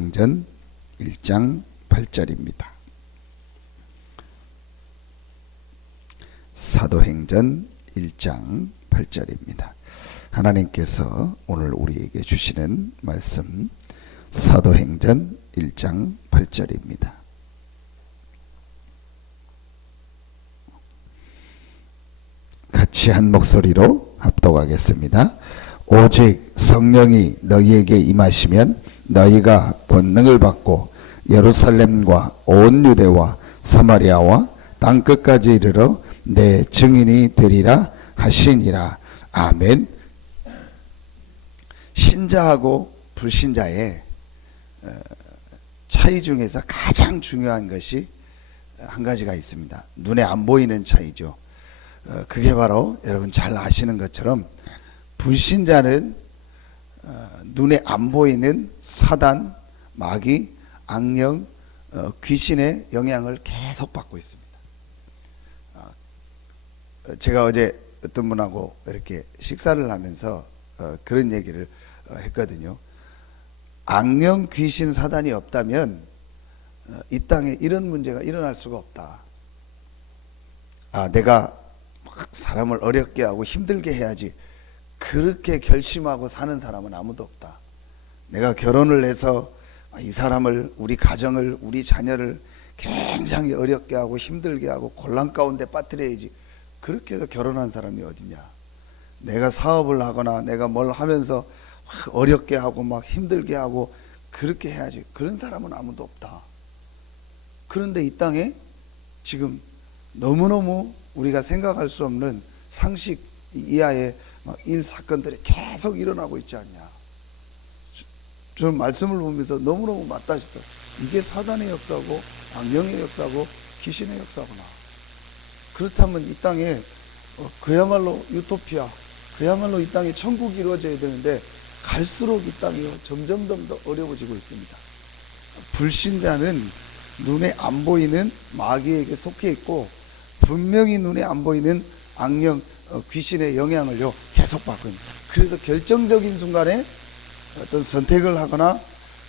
사도행전 1장 8절입니다. 사도행전 1장 8절입니다. 하나님께서 오늘 우리에게 주시는 말씀 사도행전 1장 8절입니다. 같이 한 목소리로 합독하겠습니다. 오직 성령이 너희에게 임하시면 너희가 권능을 받고 예루살렘과 온 유대와 사마리아와 땅끝까지 이르러 내 증인이 되리라 하시니라. 아멘. 신자하고 불신자의 차이 중에서 가장 중요한 것이 한 가지가 있습니다. 눈에 안 보이는 차이죠. 그게 바로 여러분 잘 아시는 것처럼 불신자는 눈에 안 보이는 사단, 마귀, 악령, 귀신의 영향을 계속 받고 있습니다. 제가 어제 어떤 분하고 이렇게 식사를 하면서 그런 얘기를 했거든요. 악령, 귀신, 사단이 없다면 이 땅에 이런 문제가 일어날 수가 없다. 내가 막 사람을 어렵게 하고 힘들게 해야지, 그렇게 결심하고 사는 사람은 아무도 없다. 내가 결혼을 해서 이 사람을, 우리 가정을, 우리 자녀를 굉장히 어렵게 하고 힘들게 하고 곤란 가운데 빠뜨려야지, 그렇게 해서 결혼한 사람이 어디냐. 내가 사업을 하거나 내가 뭘 하면서 막 어렵게 하고 막 힘들게 하고 그렇게 해야지, 그런 사람은 아무도 없다. 그런데 이 땅에 지금 너무너무 우리가 생각할 수 없는 상식 이하의 일 사건들이 계속 일어나고 있지 않냐. 저는 말씀을 보면서 너무너무 맞다 싶어요. 이게 사단의 역사고 악령의 역사고 귀신의 역사구나. 그렇다면 이 땅에 그야말로 유토피아, 그야말로 이 땅에 천국이 이루어져야 되는데 갈수록 이 땅이 점점 더 어려워지고 있습니다. 불신자는 눈에 안 보이는 마귀에게 속해 있고 분명히 눈에 안 보이는 악령, 귀신의 영향을요 계속 받고 있습니다. 그래서 결정적인 순간에 어떤 선택을 하거나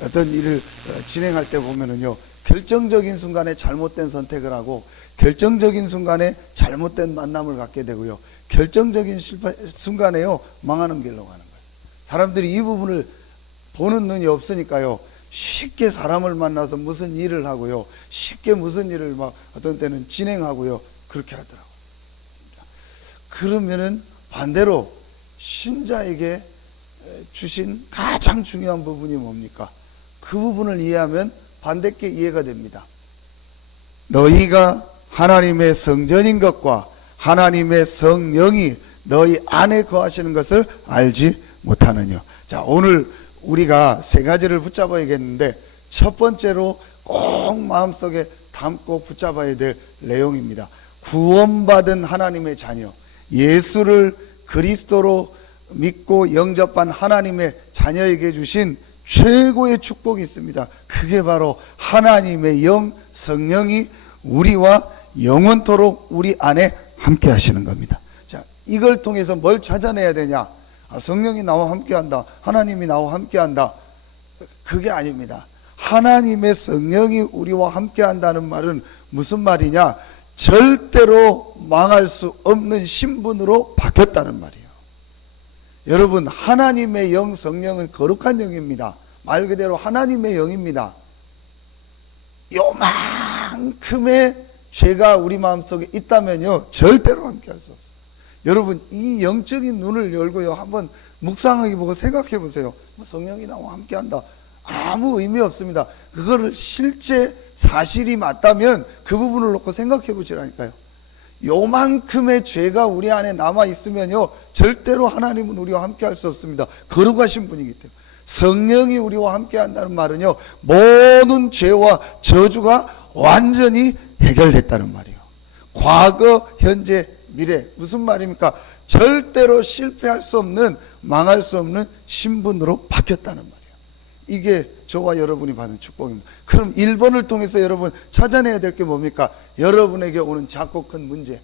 어떤 일을 진행할 때 보면은요, 결정적인 순간에 잘못된 선택을 하고 결정적인 순간에 잘못된 만남을 갖게 되고요, 결정적인 순간에요 망하는 길로 가는 거예요. 사람들이 이 부분을 보는 눈이 없으니까요, 쉽게 사람을 만나서 무슨 일을 하고요, 쉽게 무슨 일을 막 어떤 때는 진행하고요, 그렇게 하더라고요. 그러면은 반대로 신자에게 주신 가장 중요한 부분이 뭡니까? 그 부분을 이해하면 반대께 이해가 됩니다. 너희가 하나님의 성전인 것과 하나님의 성령이 너희 안에 거하시는 것을 알지 못하느냐. 자, 오늘 우리가 세 가지를 붙잡아야겠는데, 첫 번째로 꼭 마음속에 담고 붙잡아야 될 내용입니다. 구원받은 하나님의 자녀, 예수를 그리스도로 믿고 영접한 하나님의 자녀에게 주신 최고의 축복이 있습니다. 그게 바로 하나님의 영, 성령이 우리와 영원토록 우리 안에 함께 하시는 겁니다. 자, 이걸 통해서 뭘 찾아내야 되냐? 성령이 나와 함께 한다, 하나님이 나와 함께 한다, 그게 아닙니다. 하나님의 성령이 우리와 함께 한다는 말은 무슨 말이냐? 절대로 망할 수 없는 신분으로 바뀌었다는 말이에요. 여러분, 하나님의 영, 성령은 거룩한 영입니다. 말 그대로 하나님의 영입니다. 요만큼의 죄가 우리 마음속에 있다면요, 절대로 함께 할 수 없어요. 여러분, 이 영적인 눈을 열고요, 한번 묵상하게 보고 생각해 보세요. 성령이 나와 함께 한다, 아무 의미 없습니다. 그거를 실제 사실이 맞다면 그 부분을 놓고 생각해 보시라니까요. 요만큼의 죄가 우리 안에 남아 있으면요, 절대로 하나님은 우리와 함께 할 수 없습니다. 거룩하신 분이기 때문에. 성령이 우리와 함께 한다는 말은요, 모든 죄와 저주가 완전히 해결됐다는 말이에요. 과거, 현재, 미래. 무슨 말입니까? 절대로 실패할 수 없는, 망할 수 없는 신분으로 바뀌었다는 말이에요. 이게 저와 여러분이 받은 축복입니다. 그럼 1번을 통해서 여러분 찾아내야 될 게 뭡니까? 여러분에게 오는 작고 큰 문제.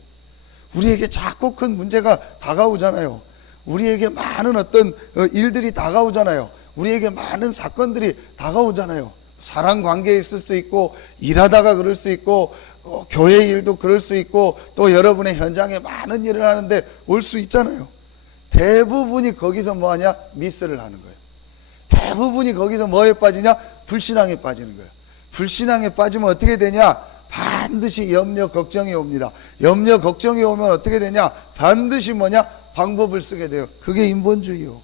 우리에게 작고 큰 문제가 다가오잖아요. 우리에게 많은 어떤 일들이 다가오잖아요. 우리에게 많은 사건들이 다가오잖아요. 사랑 관계에 있을 수 있고, 일하다가 그럴 수 있고, 교회 일도 그럴 수 있고, 또 여러분의 현장에 많은 일을 하는데 올 수 있잖아요. 대부분이 거기서 뭐하냐? 미스를 하는 거예요. 대부분이 거기서 뭐에 빠지냐? 불신앙에 빠지는 거예요. 불신앙에 빠지면 어떻게 되냐? 반드시 염려 걱정이 옵니다. 염려 걱정이 오면 어떻게 되냐? 반드시 뭐냐? 방법을 쓰게 돼요. 그게 인본주의요.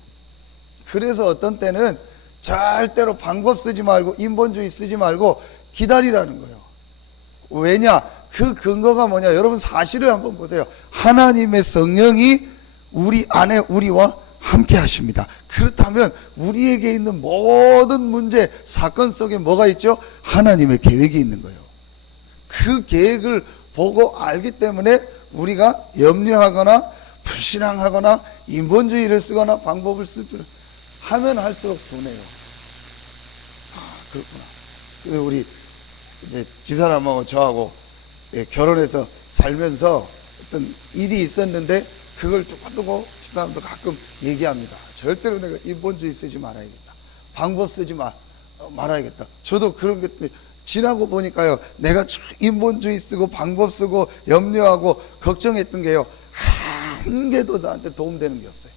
그래서 어떤 때는 절대로 방법 쓰지 말고 인본주의 쓰지 말고 기다리라는 거예요. 왜냐? 그 근거가 뭐냐? 여러분 사실을 한번 보세요. 하나님의 성령이 우리 안에 우리와 함께 하십니다. 그렇다면 우리에게 있는 모든 문제, 사건 속에 뭐가 있죠? 하나님의 계획이 있는 거예요. 그 계획을 보고 알기 때문에 우리가 염려하거나 불신앙하거나 인본주의를 쓰거나 방법을 쓸 필요 하면 할수록 손해요. 그렇구나. 우리 이제 집사람하고 저하고 결혼해서 살면서 어떤 일이 있었는데 그걸 두고 집사람도 가끔 얘기합니다. 절대로 내가 인본주의 쓰지 말아야겠다. 방법 쓰지 말아야겠다. 저도 그런 게 지나고 보니까요, 내가 인본주의 쓰고 방법 쓰고 염려하고 걱정했던 게요, 한 개도 나한테 도움되는 게 없어요.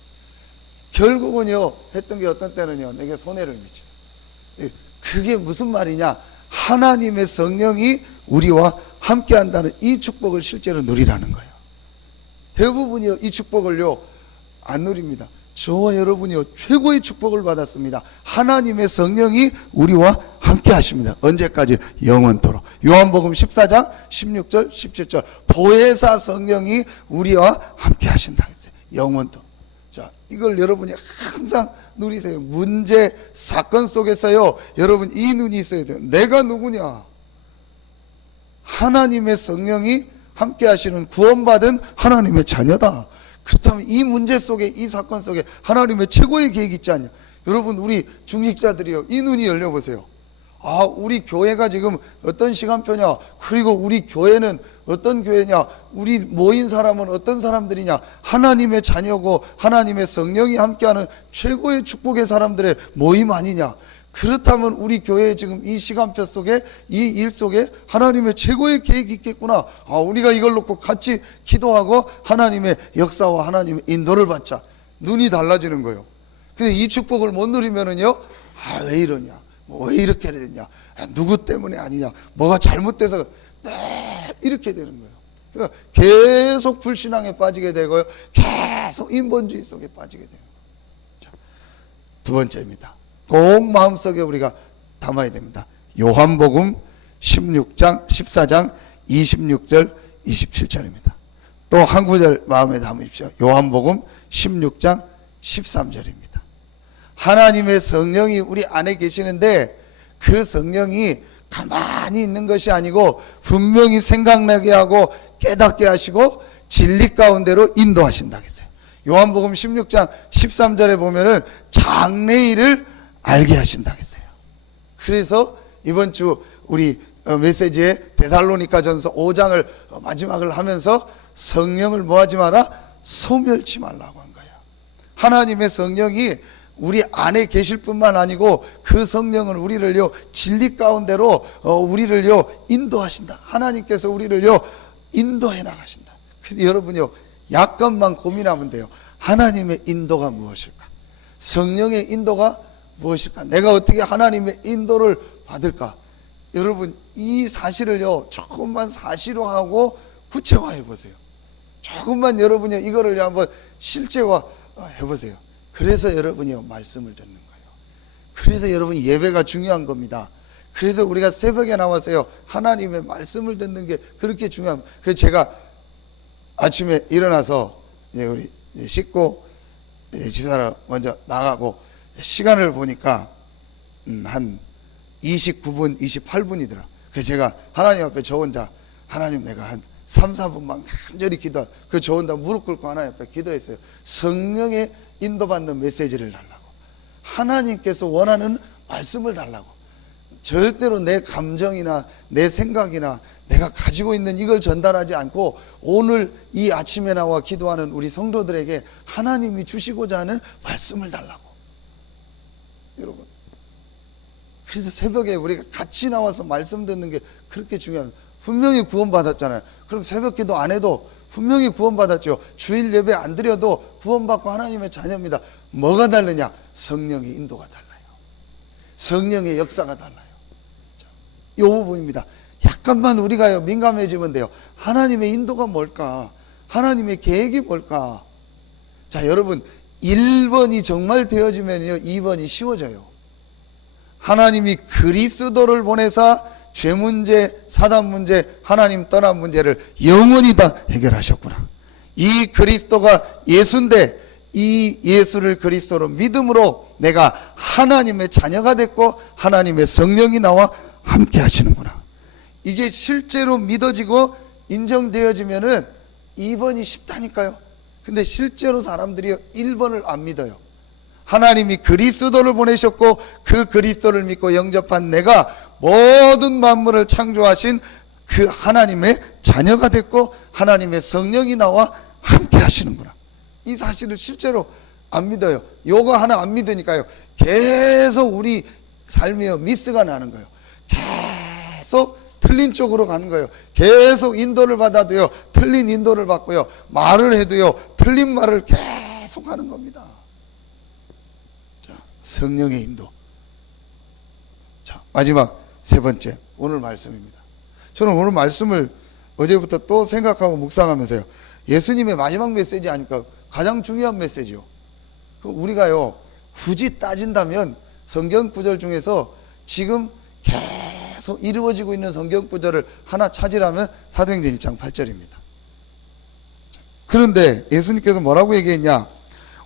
결국은요, 했던 게 어떤 때는요, 내게 손해를 미쳐요. 그게 무슨 말이냐? 하나님의 성령이 우리와 함께 한다는 이 축복을 실제로 누리라는 거예요. 대부분이요, 이 축복을요, 안 누립니다. 저와 여러분이요, 최고의 축복을 받았습니다. 하나님의 성령이 우리와 함께 하십니다. 언제까지? 영원토록. 요한복음 14장 16절 17절 보혜사 성령이 우리와 함께 하신다 했어요. 영원토록. 자, 이걸 여러분이 항상 누리세요. 문제, 사건 속에서요, 여러분 이 눈이 있어야 돼요. 내가 누구냐? 하나님의 성령이 함께 하시는 구원받은 하나님의 자녀다. 그렇다면 이 문제 속에, 이 사건 속에 하나님의 최고의 계획이 있지 않냐? 여러분, 우리 중직자들이요, 이 눈이 열려보세요. 아, 우리 교회가 지금 어떤 시간표냐? 그리고 우리 교회는 어떤 교회냐? 우리 모인 사람은 어떤 사람들이냐? 하나님의 자녀고 하나님의 성령이 함께하는 최고의 축복의 사람들의 모임 아니냐? 그렇다면 우리 교회에 지금 이 시간표 속에, 이 일 속에 하나님의 최고의 계획이 있겠구나. 아, 우리가 이걸 놓고 같이 기도하고 하나님의 역사와 하나님의 인도를 받자. 눈이 달라지는 거예요. 근데 이 축복을 못 누리면은요, 아, 왜 이러냐? 왜 이렇게 됐냐? 아, 누구 때문에 아니냐? 뭐가 잘못돼서 이렇게 되는 거예요. 그러니까 계속 불신앙에 빠지게 되고요, 계속 인본주의 속에 빠지게 돼요. 자, 두 번째입니다. 꼭 마음속에 우리가 담아야 됩니다. 요한복음 14장 26절 27절입니다. 또 한 구절 마음에 담으십시오. 요한복음 16장 13절입니다. 하나님의 성령이 우리 안에 계시는데 그 성령이 가만히 있는 것이 아니고 분명히 생각나게 하고 깨닫게 하시고 진리 가운데로 인도하신다 했어요. 요한복음 16장 13절에 보면은 장래일을 알게 하신다 했어요. 그래서 이번 주 우리 메시지에 데살로니가전서 5장을 마지막을 하면서 성령을 뭐하지 마라? 소멸치 말라고 한 거예요. 하나님의 성령이 우리 안에 계실 뿐만 아니고 그 성령은 우리를요, 진리 가운데로 우리를요 인도하신다. 하나님께서 우리를요 인도해 나가신다. 그래서 여러분요, 약간만 고민하면 돼요. 하나님의 인도가 무엇일까? 성령의 인도가 무엇일까? 내가 어떻게 하나님의 인도를 받을까? 여러분, 이 사실을요, 조금만 사실화하고 구체화해 보세요. 조금만 여러분이 이거를 한번 실제화 해보세요. 그래서 여러분이요, 말씀을 듣는 거예요. 그래서 여러분 예배가 중요한 겁니다. 그래서 우리가 새벽에 나와서요, 하나님의 말씀을 듣는 게 그렇게 중요합니다. 그래서 제가 아침에 일어나서 우리 씻고 집사람 먼저 나가고 시간을 보니까 한 29분, 28분이더라. 그래서 제가 하나님 앞에 저 혼자, 하나님 내가 한 3, 4분만 간절히 기도하, 저 혼자 무릎 꿇고 하나님 앞에 기도했어요. 성령의 인도받는 메시지를 달라고, 하나님께서 원하는 말씀을 달라고. 절대로 내 감정이나 내 생각이나 내가 가지고 있는 이걸 전달하지 않고 오늘 이 아침에 나와 기도하는 우리 성도들에게 하나님이 주시고자 하는 말씀을 달라고. 여러분. 그래서 새벽에 우리가 같이 나와서 말씀 듣는 게 그렇게 중요합니다. 분명히 구원받았잖아요. 그럼 새벽 기도 안 해도 분명히 구원받았죠. 주일 예배 안 드려도 구원받고 하나님의 자녀입니다. 뭐가 다르냐? 성령의 인도가 달라요. 성령의 역사가 달라요. 이 부분입니다. 약간만 우리가 민감해지면 돼요. 하나님의 인도가 뭘까? 하나님의 계획이 뭘까? 자, 여러분 1번이 정말 되어지면요 2번이 쉬워져요. 하나님이 그리스도를 보내사 죄 문제, 사단 문제, 하나님 떠난 문제를 영원히 다 해결하셨구나. 이 그리스도가 예수인데 이 예수를 그리스도로 믿음으로 내가 하나님의 자녀가 됐고 하나님의 성령이 나와 함께 하시는구나. 이게 실제로 믿어지고 인정되어지면은 2번이 쉽다니까요. 근데 실제로 사람들이 1번을 안 믿어요. 하나님이 그리스도를 보내셨고 그 그리스도를 믿고 영접한 내가 모든 만물을 창조하신 그 하나님의 자녀가 됐고 하나님의 성령이 나와 함께 하시는구나. 이 사실을 실제로 안 믿어요. 요거 하나 안 믿으니까요 계속 우리 삶에 미스가 나는 거예요. 계속 틀린 쪽으로 가는 거예요. 계속 인도를 받아도요 틀린 인도를 받고요, 말을 해도요 틀린 말을 계속 하는 겁니다. 자, 성령의 인도. 자, 마지막 세 번째 오늘 말씀입니다. 저는 오늘 말씀을 어제부터 또 생각하고 묵상하면서요, 예수님의 마지막 메시지 아니까 가장 중요한 메시지요. 우리가요 굳이 따진다면 성경 구절 중에서 지금 계속 이루어지고 있는 성경 구절을 하나 찾으라면 사도행전 1장 8절입니다. 그런데 예수님께서 뭐라고 얘기했냐?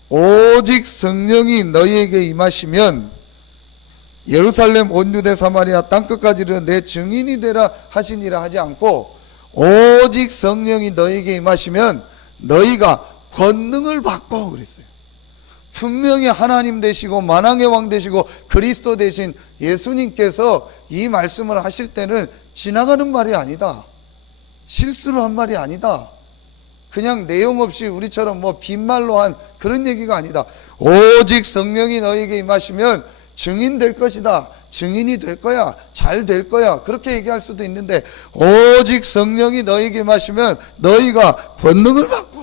오직 성령이 너희에게 임하시면 예루살렘 온 유대 사마리아 땅끝까지 이르러 내 증인이 되라 하시니라 하지 않고, 오직 성령이 너희에게 임하시면 너희가 권능을 받고 그랬어요. 분명히 하나님 되시고 만왕의 왕 되시고 그리스도 되신 예수님께서 이 말씀을 하실 때는 지나가는 말이 아니다, 실수로 한 말이 아니다, 그냥 내용 없이 우리처럼 뭐 빈말로 한 그런 얘기가 아니다. 오직 성령이 너희에게 임하시면 증인 될 것이다, 증인이 될 거야, 잘 될 거야, 그렇게 얘기할 수도 있는데 오직 성령이 너희에게 임하시면 너희가 권능을 받고.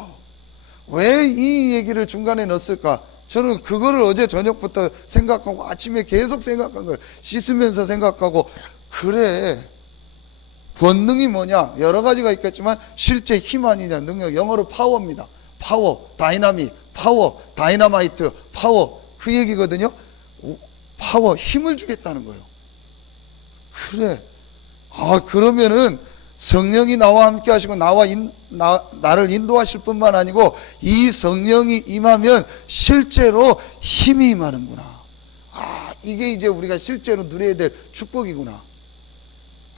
왜 이 얘기를 중간에 넣었을까? 저는 그거를 어제 저녁부터 생각하고 아침에 계속 생각한 거예요. 씻으면서 생각하고, 그래 권능이 뭐냐? 여러 가지가 있겠지만 실제 힘 아니냐? 능력, 영어로 파워입니다. 파워, 다이나믹, 파워, 다이나마이트, 파워, 그 얘기거든요. 파워, 힘을 주겠다는 거예요. 그래, 그러면은 성령이 나와 함께 하시고 나를 인도하실 뿐만 아니고 이 성령이 임하면 실제로 힘이 임하는구나. 이게 이제 우리가 실제로 누려야 될 축복이구나.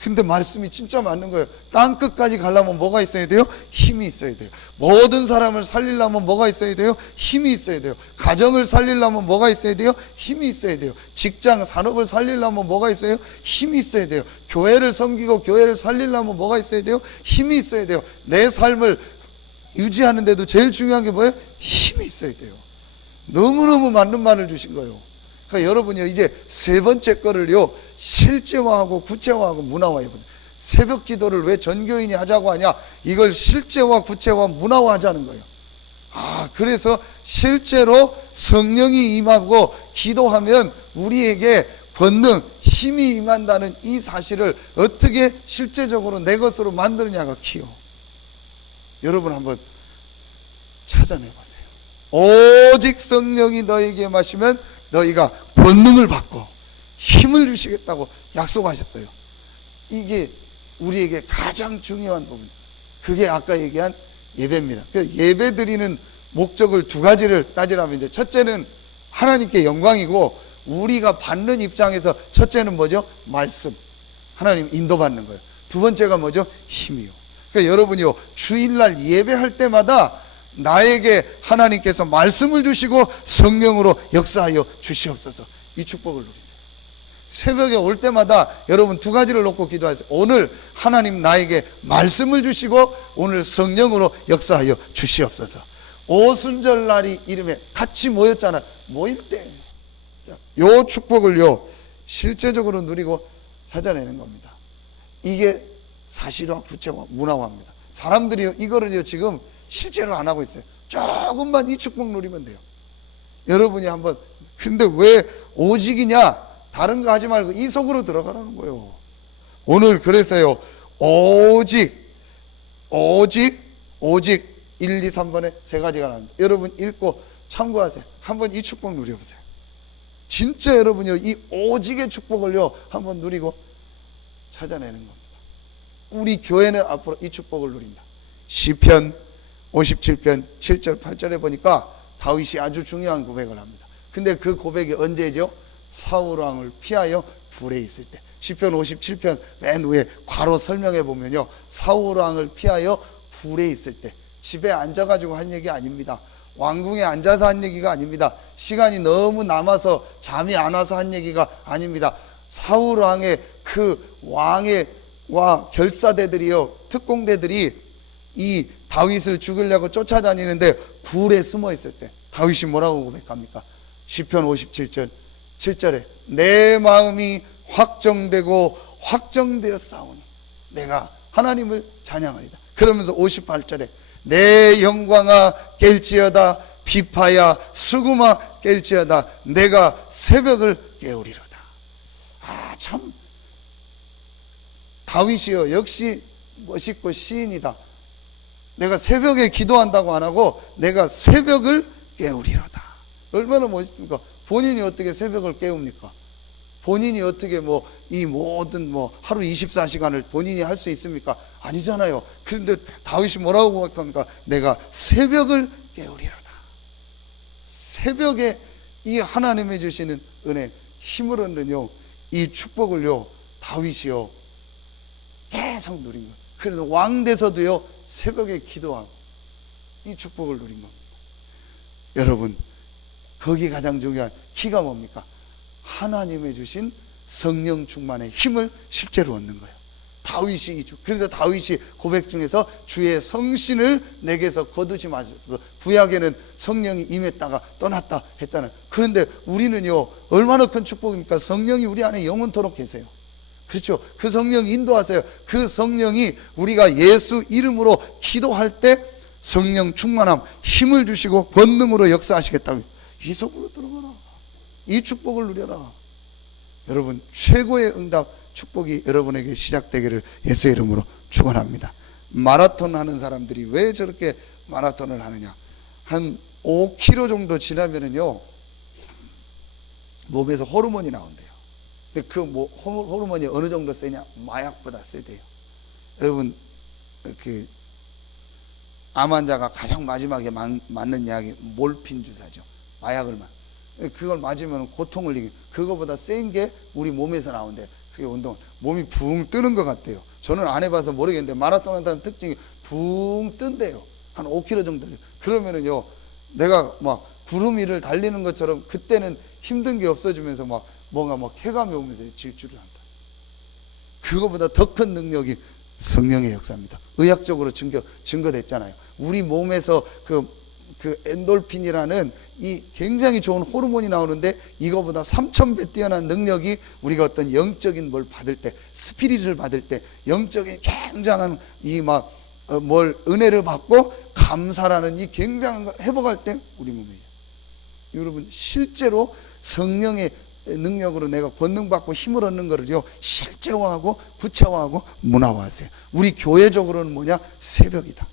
근데 말씀이 진짜 맞는 거예요. 땅끝까지 가려면 뭐가 있어야 돼요? 힘이 있어야 돼요. 모든 사람을 살리려면 뭐가 있어야 돼요? 힘이 있어야 돼요. 가정을 살리려면 뭐가 있어야 돼요? 힘이 있어야 돼요. 직장, 산업을 살리려면 뭐가 있어요? 힘이 있어야 돼요. 교회를 섬기고 교회를 살리려면 뭐가 있어야 돼요? 힘이 있어야 돼요. 내 삶을 유지하는데도 제일 중요한 게 뭐예요? 힘이 있어야 돼요. 너무너무 맞는 말을 주신 거예요. 그러니까 여러분이요, 이제 세 번째 거를요 실제화하고 구체화하고 문화화해보세요. 새벽 기도를 왜 전교인이 하자고 하냐? 이걸 실제화, 구체화, 문화화하자는 거예요. 그래서 실제로 성령이 임하고 기도하면 우리에게 권능, 힘이 임한다는 이 사실을 어떻게 실제적으로 내 것으로 만드느냐가 키요. 여러분 한번 찾아내보세요. 오직 성령이 너에게 마시면 너희가 권능을 받고 힘을 주시겠다고 약속하셨어요. 이게 우리에게 가장 중요한 부분. 그게 아까 얘기한 예배입니다. 예배 드리는 목적을 두 가지를 따지라면, 이제 첫째는 하나님께 영광이고, 우리가 받는 입장에서 첫째는 뭐죠? 말씀, 하나님 인도받는 거예요. 두 번째가 뭐죠? 힘이요. 그러니까 여러분이요, 주일날 예배할 때마다 나에게 하나님께서 말씀을 주시고 성령으로 역사하여 주시옵소서, 이 축복을 누리세요. 새벽에 올 때마다 여러분 두 가지를 놓고 기도하세요. 오늘 하나님 나에게 말씀을 주시고 오늘 성령으로 역사하여 주시옵소서. 오순절날이 이름에 같이 모였잖아요. 모일 때 요 축복을요 실제적으로 누리고 찾아내는 겁니다. 이게 사실화, 구체화, 문화화입니다. 사람들이 이거를요 지금 실제로 안 하고 있어요. 조금만 이 축복 누리면 돼요. 여러분이 한번, 근데 왜 오직이냐, 다른 거 하지 말고 이 속으로 들어가라는 거예요. 오늘 그래서요 오직 1, 2, 3번에 세 가지가 나옵니다. 여러분 읽고 참고하세요. 한번 이 축복 누려보세요. 진짜 여러분요 이 오직의 축복을요 한번 누리고 찾아내는 겁니다. 우리 교회는 앞으로 이 축복을 누린다. 시편 57편 7절 8절에 보니까 다윗이 아주 중요한 고백을 합니다. 근데 그 고백이 언제죠? 사울왕을 피하여 불에 있을 때. 시편 57편 맨 위에 괄호 설명해 보면요, 사울왕을 피하여 불에 있을 때, 집에 앉아가지고 한 얘기 아닙니다. 왕궁에 앉아서 한 얘기가 아닙니다. 시간이 너무 남아서 잠이 안 와서 한 얘기가 아닙니다. 사울왕의 그 왕의 결사대들이요, 특공대들이 이 다윗을 죽이려고 쫓아다니는데 불에 숨어 있을 때 다윗이 뭐라고 고백합니까? 시편 57절 7절에 내 마음이 확정되고 확정되었사오니 내가 하나님을 찬양하리다. 그러면서 58절에 내 영광아 깰지어다, 비파야 수구마 깰지어다, 내가 새벽을 깨우리로다. 참 다윗이요 역시 멋있고 시인이다. 내가 새벽에 기도한다고 안 하고 내가 새벽을 깨우리로다. 얼마나 멋있습니까? 본인이 어떻게 새벽을 깨웁니까? 본인이 어떻게 이 모든 하루 24시간을 본인이 할 수 있습니까? 아니잖아요. 그런데 다윗이 뭐라고 고백합니까? 내가 새벽을 깨우리로다. 새벽에 이 하나님이 주시는 은혜, 힘을 얻는요 이 축복을요 다윗이요 계속 누린 거예요. 그래서 왕 돼서도요 새벽에 기도하고 이 축복을 누린 겁니다. 여러분, 거기 가장 중요한 키가 뭡니까? 하나님의 주신 성령 충만의 힘을 실제로 얻는 거예요. 다윗이 그래서 다윗이 고백 중에서 주의 성신을 내게서 거두지 마소서. 구약에는 성령이 임했다가 떠났다 했잖아요. 그런데 우리는요 얼마나 큰 축복입니까? 성령이 우리 안에 영원토록 계세요. 그렇죠? 그 성령이 인도하세요. 그 성령이 우리가 예수 이름으로 기도할 때 성령 충만함, 힘을 주시고 권능으로 역사하시겠다고. 이 속으로 들어가라. 이 축복을 누려라. 여러분, 최고의 응답 축복이 여러분에게 시작되기를 예수 이름으로 축원합니다. 마라톤 하는 사람들이 왜 저렇게 마라톤을 하느냐? 한 5km 정도 지나면은요 몸에서 호르몬이 나온대요. 근데 그 호르몬이 어느 정도 세냐? 마약보다 세대요. 여러분, 그 암 환자가 가장 마지막에 맞는 약이 몰핀 주사죠. 마약을 그걸 맞으면 고통을 이기. 그거보다 센 게 우리 몸에서 나온대. 그게 운동. 몸이 붕 뜨는 것 같대요. 저는 안 해봐서 모르겠는데 마라톤 하는 사람 특징이 붕 뜬대요. 한 5km 정도. 그러면은요, 내가 구름 위를 달리는 것처럼 그때는 힘든 게 없어지면서 뭔가 쾌감이 오면서 질주를 한다. 그거보다 더 큰 능력이 성령의 역사입니다. 의학적으로 증거됐잖아요. 우리 몸에서 그 엔돌핀이라는 이 굉장히 좋은 호르몬이 나오는데 이거보다 3000배 뛰어난 능력이 우리가 어떤 영적인 뭘 받을 때, 스피릿을 받을 때, 영적인 굉장한 은혜를 받고 감사라는 이 굉장한 걸 회복할 때 우리 몸이에요. 여러분, 실제로 성령의 능력으로 내가 권능받고 힘을 얻는 거를요 실제화하고 구체화하고 문화화하세요. 우리 교회적으로는 뭐냐? 새벽이다.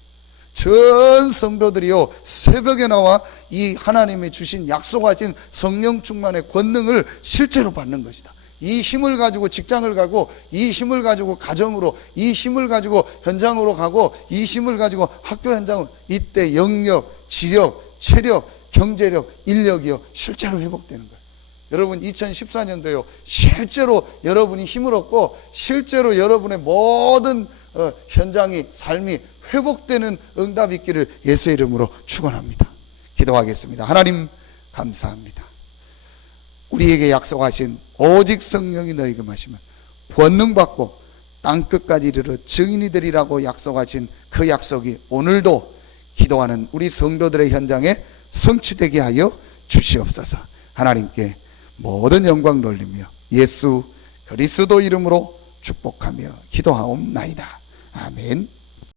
전 성도들이요 새벽에 나와 이 하나님이 주신 약속하신 성령 충만의 권능을 실제로 받는 것이다. 이 힘을 가지고 직장을 가고, 이 힘을 가지고 가정으로, 이 힘을 가지고 현장으로 가고, 이 힘을 가지고 학교 현장으로, 이때 영력, 지력, 체력, 경제력, 인력이요 실제로 회복되는 거예요. 여러분, 2014년도요 실제로 여러분이 힘을 얻고 실제로 여러분의 모든 현장이, 삶이 회복되는 응답이 있기를 예수의 이름으로 축원합니다. 기도하겠습니다. 하나님 감사합니다. 우리에게 약속하신 오직 성령이 너희에게 마시면 권능 받고 땅끝까지 이르러 증인이 되리라고 약속하신 그 약속이 오늘도 기도하는 우리 성도들의 현장에 성취되게 하여 주시옵소서. 하나님께 모든 영광 돌리며 예수 그리스도 이름으로 축복하며 기도하옵나이다. 아멘.